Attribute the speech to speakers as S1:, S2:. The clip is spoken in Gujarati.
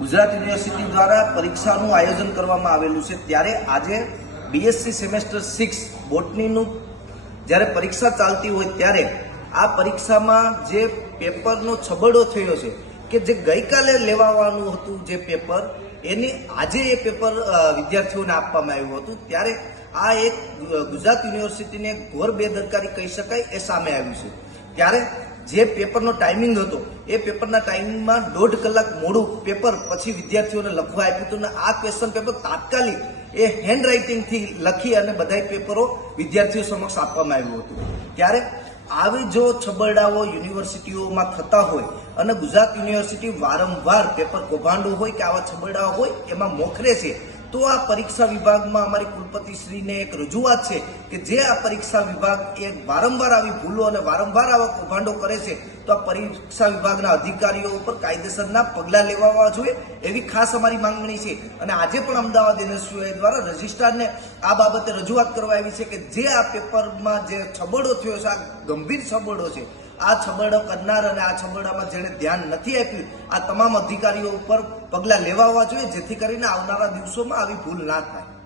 S1: ગુજરાત યુનિવર્સિટી દ્વારા પરીક્ષાનું આયોજન કરવામાં આવેલું છે. ત્યારે આજે બીએસસી સેમેસ્ટર સિક્સ બોટનીનું જ્યારે પરીક્ષા ચાલતી હોય ત્યારે આ પરીક્ષામાં જે પેપરનો છબડો થયો છે કે જે ગઈકાલે લેવાવાનું હતું જે પેપર, એની આજે એ પેપર વિદ્યાર્થીઓને આપવામાં આવ્યું હતું. ત્યારે આ એક ગુજરાત યુનિવર્સિટીને ઘોર બેદરકારી કહી શકાય એ સામે આવ્યું છે. ત્યારે જે પેપરનો ટાઈમિંગ હતો એ પેપરના ટાઈમમાં દોઢ કલાક મોડું પેપર પછી વિદ્યાર્થીઓને લખવા આપ્યું હતું. અને આ ક્વેશ્ચન પેપર તાત્કાલિક એ હેન્ડ રાઇટિંગથી લખી અને બધાય પેપરો વિદ્યાર્થીઓ સમક્ષ આપવામાં આવ્યું હતું. ત્યારે આવી જો છબરડાઓ યુનિવર્સિટીઓમાં થતા હોય અને ગુજરાત યુનિવર્સિટી વારંવાર પેપર કૌભાંડો હોય કે આવા છબરડાઓ હોય, એમાં મોખરે છે. તો આ પરીક્ષા વિભાગમાં અમારી કુલપતિશ્રીને એક રજૂઆત છે કે જે આ પરીક્ષા વિભાગ એ વારંવાર આવી ભૂલો અને વારંવાર આવા કૌભાંડો કરે છે, તો આ પરીક્ષા વિભાગના અધિકારીઓ ઉપર કાયદેસરના પગલાં લેવા જોઈએ એવી ખાસ અમારી માંગણી છે. અને આજે પણ અમદાવાદ યુનિવર્સિટી દ્વારા રજિસ્ટ્રારને આ બાબતે રજૂઆત કરવા આવી છે કે જે આ પેપરમાં જે છબડો થયો છે, આ ગંભીર છબડો છે, આ છબડો કરનાર અને આ છબડામાં જેણે ધ્યાન નથી આપ્યું, આ તમામ અધિકારીઓ ઉપર પગલાં લેવા જોઈએ જેથી કરીને આવનારા દિવસોમાં આવી ભૂલ ના થાય.